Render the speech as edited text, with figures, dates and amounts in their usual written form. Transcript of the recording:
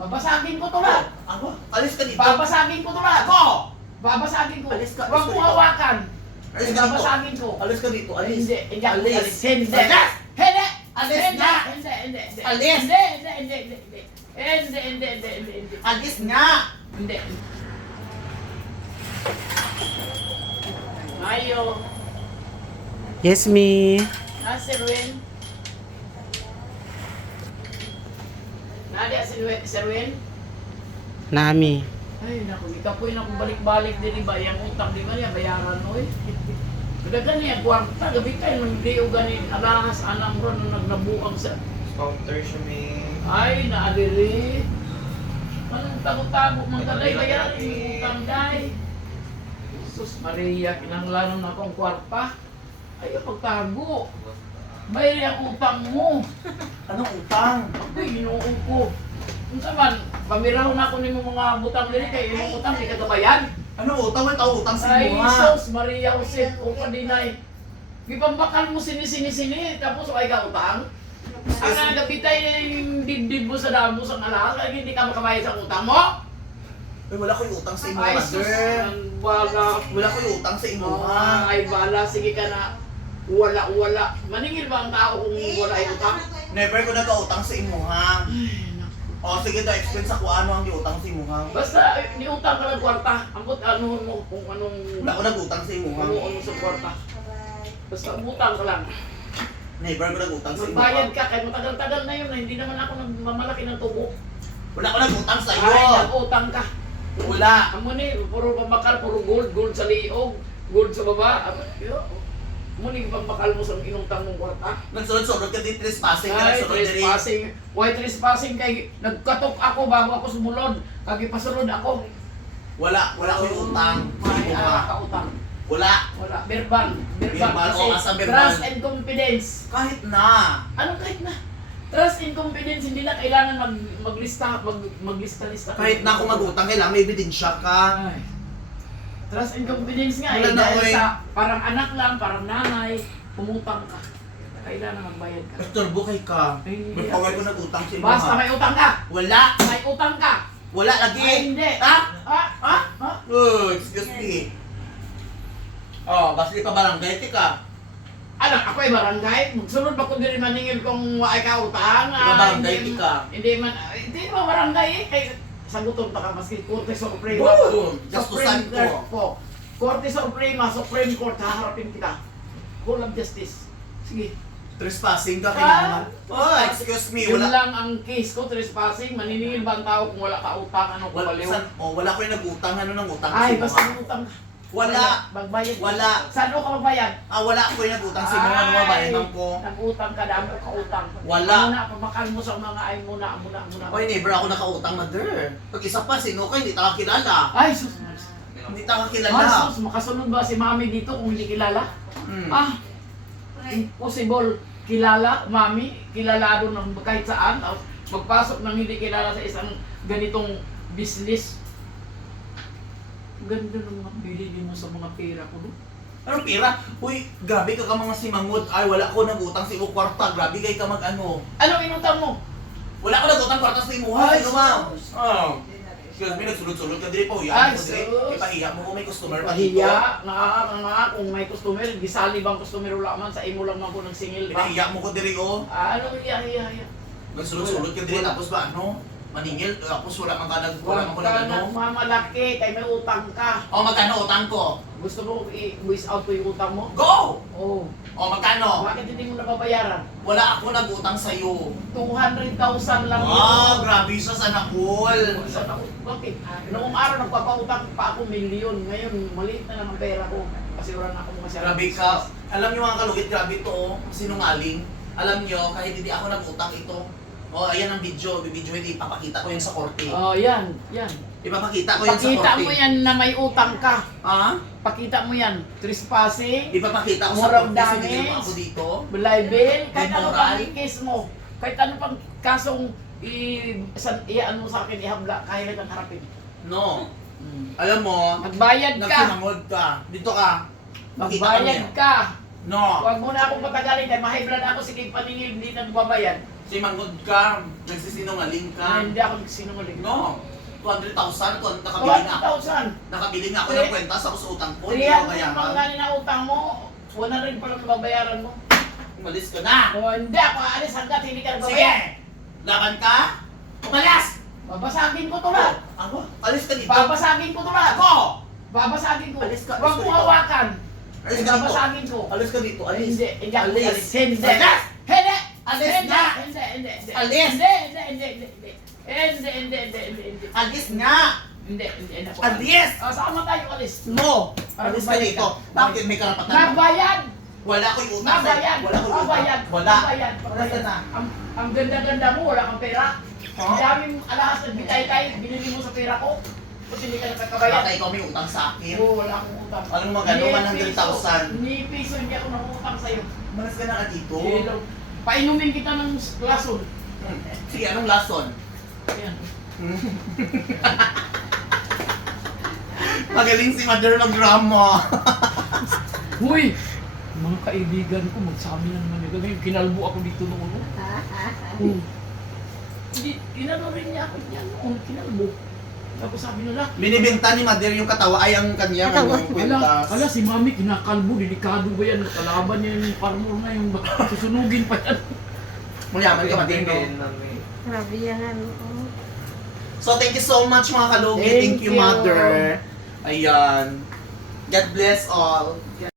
Babasagin ko to lahat. Ano? Alis ka dito. Babasagin ko to lahat. Ako! Babasagin ko. Alis ka, Huwag alis mo ka dito. hawakan. Alis ka dito. Babasagin ko. Alis ka dito. Alis. Hindi, hindi ako Alis. alis. Hindi. Alis. Hindi. Alis Hindi. nga. Hindi, hindi, hindi. Alis. Hindi, hindi, hindi, hindi, hindi. Hindi, hindi, hindi, hindi, hindi. Alis nga! Hindi. Mayo. Yes, me. Serwin. Nadia, Serwin. Nami. Ay, naku, ikapoy na kung balik-balik din ba, yung utang di ba niya, bayaran mo eh. Kadagan niya, kwarta, gabi kayo, nung di o ganin, alahas, anam ron, nung nagnabuang sa... Counter siya, may... Ay, naadiri. Anong tago-tago, magkalay, bayaran yung utang, day. Jesus Maria, kinanglanon na akong kwarta. Ay, pagtago. Bayari ang utang mo. Anong utang? Ay, ginuong ko. Kung saan, pamiraw na ako ni mga butang dili kay imong utang di ka gabayan. Anong utang? May tao utang sa Ay, inyo ha? Jesus Maria Joseph, o kadinay. Gipambakal mo sini-sini-sini, tapos ay ka utang. Ang nagabitay yung dibdib mo sa damo sa ngalas, kaya hindi ka makabayad sa utang mo. Ay, wala ko yung utang sa inyo, Ay, mother. sus, ang wala. Wala ko yung utang sa inyo ha? Ay, bala, sige ka na. Wala. Maningil ba ang tao kung wala ay utang? Never ko nagka-utang sa inyo ha? Ay, naku. O sige daw, explain sa kung ano ang utang sa inyo ha? Basta, niutang ka ng kwarta. Ambot ano mo kung anong... Wala ko nag-utang sa inyo ha? Ano sa kwarta. Basta umutang ka lang. Never ko nag-utang sa inyo ha? Magbayad ka, kahit matagal-tagal na yun na hindi naman ako nagmamalaki ng tubo. Wala ko nag-utang sa iyo! Ay, nag-utang ka. Wala! Amo ni, puro pamakal, puro gold sa liog, gold sa baba. Muli pamakal mo sa inutang mong kwarta. Nagsunod-sunod ka din, trespassing ka, Ay, nagsunod din. trespassing. Why trespassing kay nagkatok ako bago ako sumulod. Kagi pasunod ako. Wala ko yung utang sa Ay, inyo ha? kautang. Wala! Wala. Verbal. Verbal, Kasi o, asa verbal? trust and confidence. Kahit na! Ano kahit na? Trust and confidence, hindi na kailangan maglista-lista. Kahit na ako mag-utang, kailangan may ebidensya ka. Ay. Trust and confidence nga Wala eh, na, dahil oy. sa parang anak lang, parang nanay, umutang ka. Kailangan magbayad ka. Turbo kay ka. Ay, May paway ko nag-utang sa inyo Basta ha? may utang ka! Wala! May utang ka! Wala lagi! Ay, hindi! Ha? Ha? Oh, excuse me. Oh, basta di pa barangay, tika. Anak, ako ay barangay. Magsunod ba ko din maningil kung ay ka utang? Di ba barangay, tika? Hindi ba barangay eh. Kay, saguton pa ka, maski Korte Suprema. Woo! Gastusan ko. Court po. Korte Suprema, Supreme Court, haharapin kita. Court of Justice. Sige. Trespassing ka kailangan. Oh, excuse me. Yun Wala. lang ang case ko, trespassing. Maniningil ba ang tao kung wala ka utang? Ano ko Wala, baliw? wala ko yung nag-utang. Ano nang utang Ay, sa basta inyo? may utang ka. Wala. Magbayad ka. Wala. Saan ka magbayad? Wala ko yung nag-utang sa inyo. Ano mabayanan ko? Nag-utang ka, dami ka utang. Wala. Muna, pamakal mo sa mga ay muna. Oy, never ako nakautang, mother. Pag isa pa, sino ka? Hindi ta kakilala. Ay, sus. Hindi ta Ay, kakilala. sus. Makasunod ba si mami dito kung hindi kilala? Hmm. Ah, impossible. Kilala, mami, kilalado ng kahit saan. Tapos magpasok ng hindi kilala sa isang ganitong business. Ganda ng mga bilhin mo sa mga pera ko doon. Anong pira? Uy, grabe ka mga simangod. Ay, wala ko nag-utang sa imo kwarta. Grabe kay ka mag-ano. Ano inutang mo? Wala ko nag-utang kwarta sa imo. Ay, Ay, ano ma'am? sus. Oh. Excuse me, nagsulod-sulod ka diri po. Ay, Iyan mo diri. sus. Ipahiya mo kung may customer pa dito. Pahiya, nga, kung may customer, gisali bang customer wala man, sa imo lang man ko nagsingil ba? Pinahiya mo ko diri, oh. Ano, hiya. Nagsulod-sulod ka diri, tapos ba, ano? Maningil, tapos wala man ka Huwag ko ka nag-ano. nagmamalaki, kay may utang ka. O, magkano utang ko? Gusto mo i-voice out ko yung utang mo? Go! Oo. O, magkano? Bakit hindi mo nababayaran? Wala ako nag-utang sa'yo. 200,000 lang Grabe siya sa nakul. Bakit? Noong araw nagpapautang pa ako milyon. Ngayon, maliit na lang ang pera ko. Kasi wala na ako masyadong Grabe ka. Alam niyo mga kalugit, grabe to, oh. Sinungaling. Alam niyo, kahit hindi ako nag-utang ito. O, ayan ang video. Bibidyo, hindi ipapakita ko yun sa korte. Oh, yan. Ipapakita ko yun sa Pakita korte. mo yan na may utang ka. Ha? Pakita mo yan. Trespassing, Ipapakita ko sa Moral korte. damage. Sinigil mo ako dito. libel, kahit ano Immoral. pang case mo. Kahit ano pang kasong i-ano sa akin, ihabla, kaya kang harapin. No. Alam mo, Magbayad ka. nagsinangod ka. Dito ka. Makita ka Magbayad niya. ka. No. Huwag mo na akong patagalin dahil ma-high blood ako, sige paningil, hindi na babayad. Si Manggod ka, nagsisinungaling ka. Hindi ako nagsinungaling. No, 200,000, nakabili nga ako. 1,000. Nakabili nga ako ng kwenta sa usutang ko, hindi 300 ko pang bayaran. ganin na utang mo. 100 pa lang babayaran mo. Umalis ka na! O hindi ako aalis hanggat hindi ka Sige! nagbabayad. Laban ka? Umalis! Babasagin ko to lahat. Ano? Alis ka dito! Babasagin ko to lahat. Ako! Babasagin ko. Alis ka, Huwag alis mo ka dito. hawakan. Alis ka dito! Babasagin ko. Alis ka dito! Alis! Hindi ako Alis! alis. Hindi. Alis! Hindi. Alis Hindi. na! Hindi. Alis! Hindi. Alis nga! Hindi ako Alis! Sama tayo alis. No! Ano Alis ka bayad dito! ka? Bakit may karapatan mo? Mabayad. Wala ko yung utang sa'yo. Mabayad. Wala ko yung utang. Mabayad. Wala! Mabayad. Wala ka na! Ang ganda-ganda mo, wala kang pera. Ha? Ang daming alahas na bitay-tay, binili mo sa pera ko. Kasi hindi ka nakakabayad. Baka ikaw may utang sa akin. Oo, wala akong utang. Anong magano? Ni 100,000. Ni piso, hindi ako nangutang sa'yo. Malas ka na ka dito. Hello. Painumin kita ng lason. Sige, anong lason? Ayan. Magaling si Mother mag-drama. Huy! Mga kaibigan ko, magsabi na naman nila. Ngayon, kinalbo ako dito noon. Kinalo rin niya ako niyan noon, kinalbo. Tapos sabi nila, Binibenta ni Mother yung katawa ay ang kanyang Katawa. ala si Mami kinakalbo, delikado ba yan? Kalaban niya yung farmer na yung baka susunugin pa yan. Mayaman ka Mother, no? Grabe yan, ano. So, thank you so much mga kalugi. Thank Thank you, you. Mother. Ayan. God bless all.